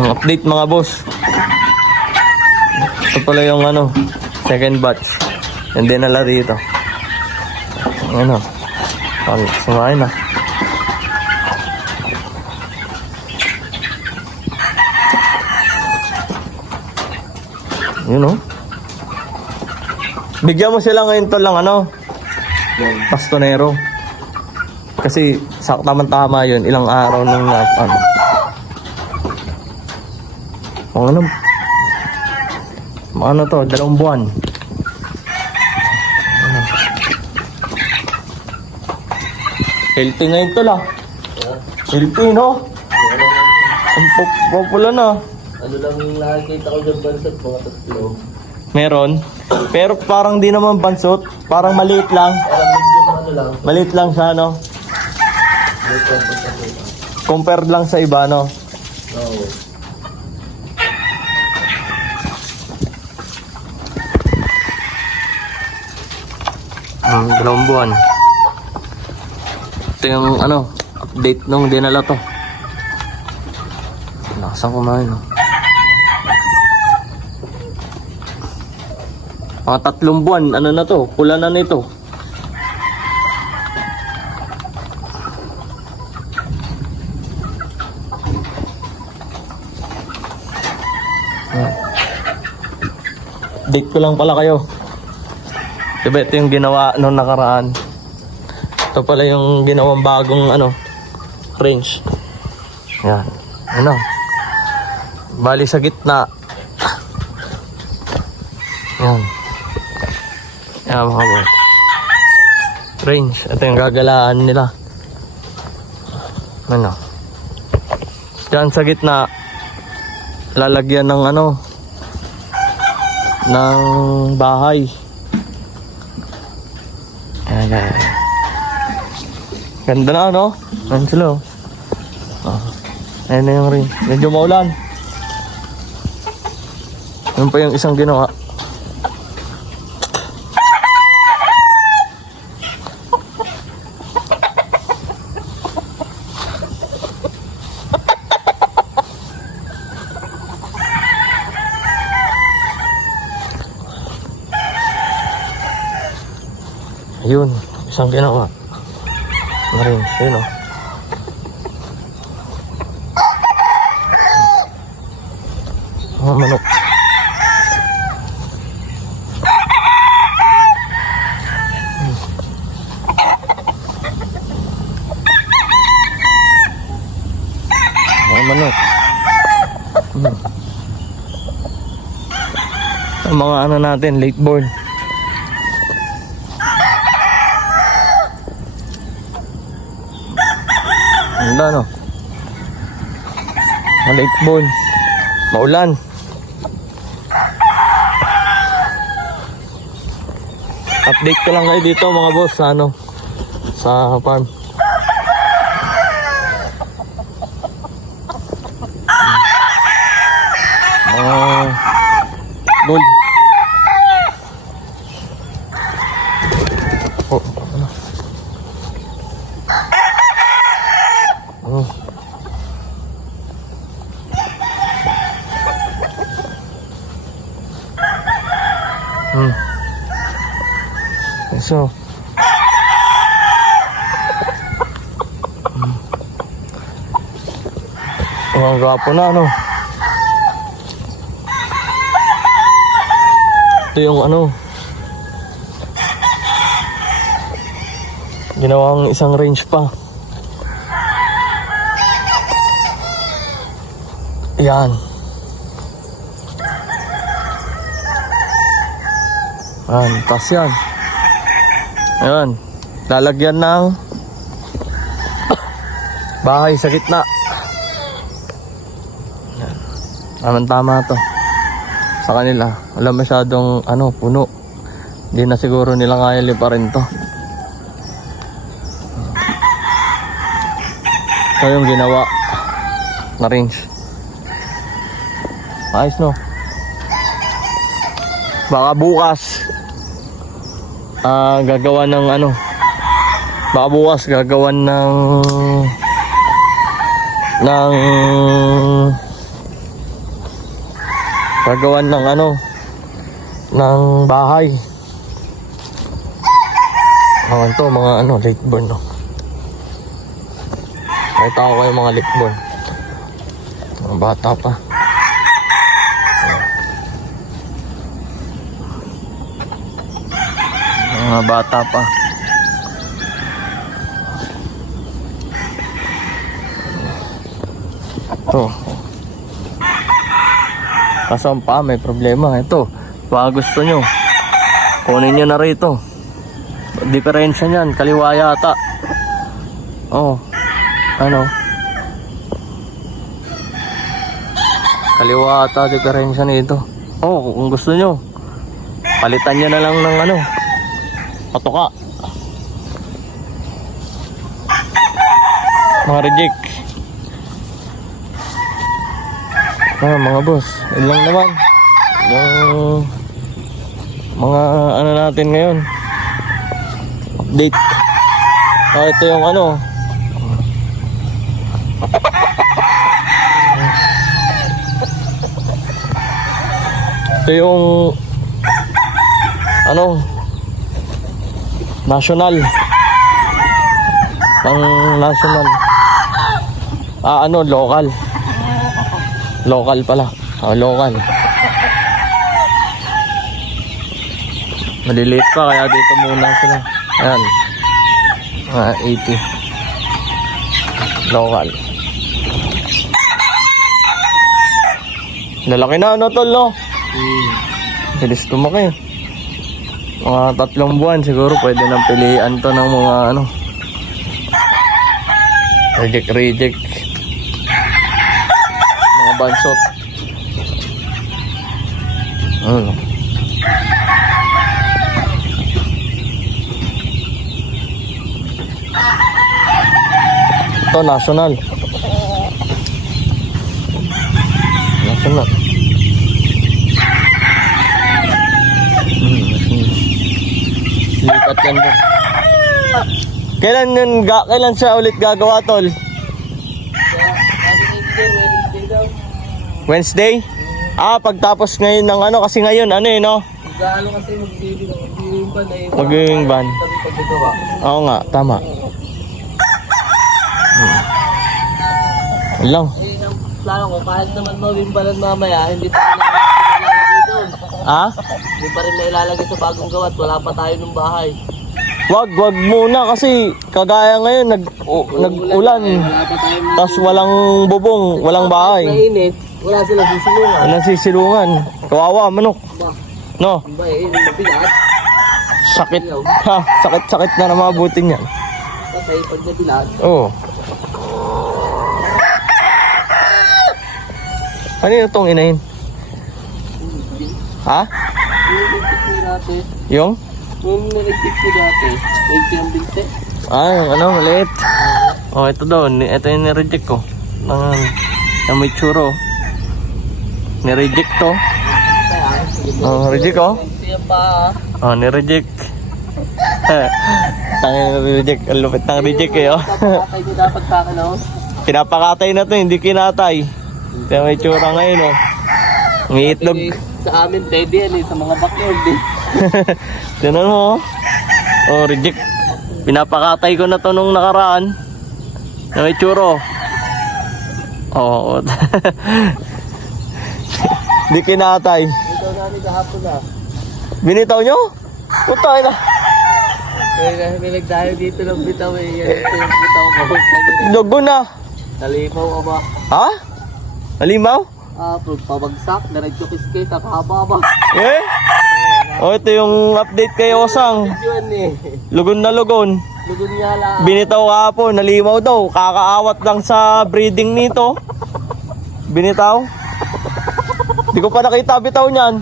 Ang update mga boss. Ito pala yung ano, second batch. And then nala dito. Ano? Sumain na. Yun o. Bigyan mo sila ngayon to lang ano, pastonero. Kasi tamang-tama yun. Ilang araw nang ano. Ano to, 2 buwan. Healthy na ito lang. Healthy no? Ang popula na. Ano lang yung nakikita ko dyan bansot, mga 3. Meron. Pero parang di naman bansot. Parang maliit lang. Parang medyo ano lang. Maliit lang siya no? Compared lang sa iba no? Oo. Ang 2 buwan. Ito yung ano, update nung dinala to. Nakasang kumain no? Mga 3 buwan, ano na to, pula na nito. Update ko lang pala kayo. Diba ito yung ginawa nung nakaraan. Ito pala yung ginawang bagong ano, range. Yan. Ano? Bali sa gitna. Yan. Yan mga boss. Range. Ito yung gagalaan nila. Ano? Diyan sa gitna, lalagyan ng ano, ng bahay. Ayan. Ganda na no? Ayan sila oh. Ayan na yung rin. Medyo maulan. Yun pa yung isang ginawa. Ayun, isang ginawa. Marin, yun o. Mga manok. Mga manok. Ang mga ano natin, late born. Ganda no? Late born. Maulan. Update ko lang kayo dito mga boss sa ano, sa farm. Gold. Oh, ano? Oh. So ang gwapo na no. Ito yung ano, ginawang isang range pa. Yan. Yan, tas yan. Ayan, lalagyan ng bahay sa gitna. Tama to sa kanila. Wala masyadong ano, puno. Hindi na siguro nila kaya liparin to. Ito yung ginawa na range. Ayos no. Baka bukas gagawa ng ano, baka bukas gagawa ng Gagawan ng ano, ng bahay. Ito, mga ano, late born, no? Nakita ko kayo mga late born. Mga bata pa. Mga bata pa. Ito. Kaso ang paa, may problema. Ito, baka gusto nyo, kunin nyo na rito. Diferensya niyan, kaliwa yata. Oh, ano? Kaliwa ata, diferensya nito. Oh, kung gusto nyo, palitan nyo na lang ng ano, patoka. Mga reject. Mga boss, ilang naman yung mga ano natin ngayon, update. Ito yung ano, ito yung ano, national, pang national, ano, local pala. Local. Maliliit pa kaya dito muna sila. Ayan. 80. Local. Lalaki na ano tol, no? Bilis lumaki. Mga 3 buwan siguro pwede nang pilihan to ng mga ano. Reject. Bansot. Ito national. Lipat yan din. Kailan siya ulit gagawa tol? Wednesday? Pagtapos ngayon ng ano, kasi ngayon ano eh, no? Gaano kasi mag-iwing ban eh. Mag-iwing ban. Oo nga, tama. Lang. Eh, ang plano ko, kahit naman mawimbalan mamaya, hindi pa rin ilalagay doon. Hindi pa rin may ilalagay sa bagong gawa at wala pa tayo ng bahay. Wag muna kasi kagaya ngayon nag-ulan. Tapos walang bubong, walang bahay. Mainit, wala silang sisilungan. Walang sisilungan. Kawawa, manok. No? Ba eh, mabigat. Sakit. Sakit na mabuting yan. Kasi pag nabilat, Oo. Ano yun itong inahin? Ha? nilagkit ko dati. Yung? Yung nilagkit ko dati, wait yung binte. Yung ano, maliit. Oh, ito daw. Ito yung nireject ko. Na may tsuro. Nireject to. Reject ko. Siya pa. Nireject. Tangin reject. Ang lupit ng reject eh, oh. Papakatay ko dapat sa akin, oh. Pinapakatay na to, hindi kinatay. Kaya may tsura ngayon, oh. May itlog. Sa amin, pwede yan eh, sa mga backyard eh. Tinan mo, oh. Reject. Pinapakatay ko na to nung nakaraan. Na may tsuro. Oo. Hindi kinatay. Ito namin kahapon na. Binitaw nyo? Putay na. May nagdayo dito ng bitaw eh. Yan ito yung bitaw ko. Dugo na. Nalimaw ka ba? Ha? Halimaw? Pabagsak, naregyo-kiskis at haba ba? Eh? Oh, ito yung update kay Osang. Yun eh. Lugon na lugon. Lugon niya lang. Binitaw kahapon, nalimaw daw. Kakaawat lang sa breeding nito. Binitaw. Di ko pa nakita bitaw niyan.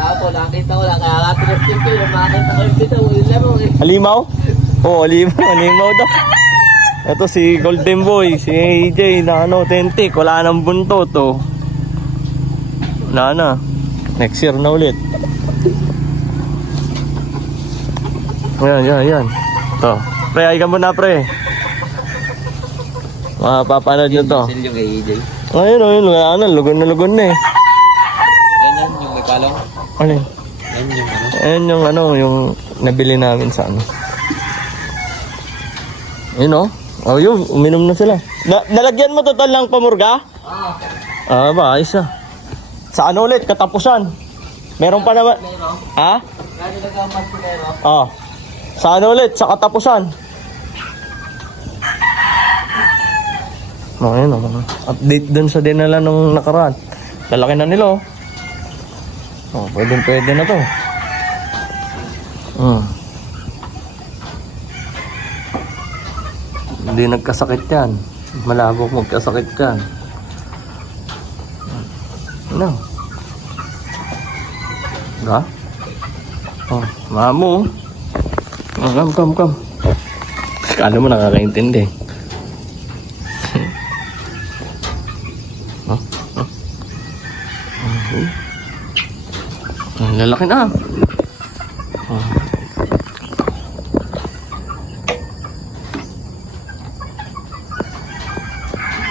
Ako, nakita ko lang. Kaya natin ko yung makita ko yung bitaw. Yung laro eh. Halimaw? Oo, halimaw daw. Ito si Golden Boy, si AJ na ano, authentic. Wala nang buntot to. Wala na. Next year na ulit. Yan. Ito. Pre, ay ka muna pre. Mapapanood nyo to. Yung AJ. Ayun, wala na. Lugon na eh. Palong? Ano yun? Yan yung ano. Ayan yung ano, yung nabili namin sa ano. Yun o. Oh, yun, uminom na sila. Nalagyan mo total lang pamurga? Ba, ayos na. Sa ano ulit, katapusan. Meron pa naman. Ha? Gano'n nagamas ko pero. Sa ano ulit, sa katapusan. Ayun o. Update dun sa dinala nung nakaraan. Lalaki na nila o. Pwede na to. Hindi nagkasakit yan. Malabo magkasakit yan. Ano? Diba? Mamo. Come. Kala mo nakakaintindi. Lalaki na.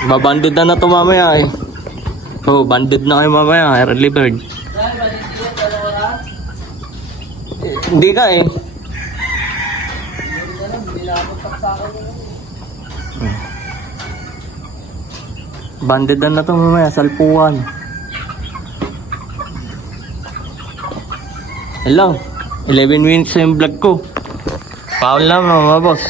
Babanded na to mamaya eh. Banded na kayo mamaya, early bird. Hindi ka eh. Banded na to mamaya, salpuan. Hello, 11 minutes yung vlog ko. Paul lang mga boss.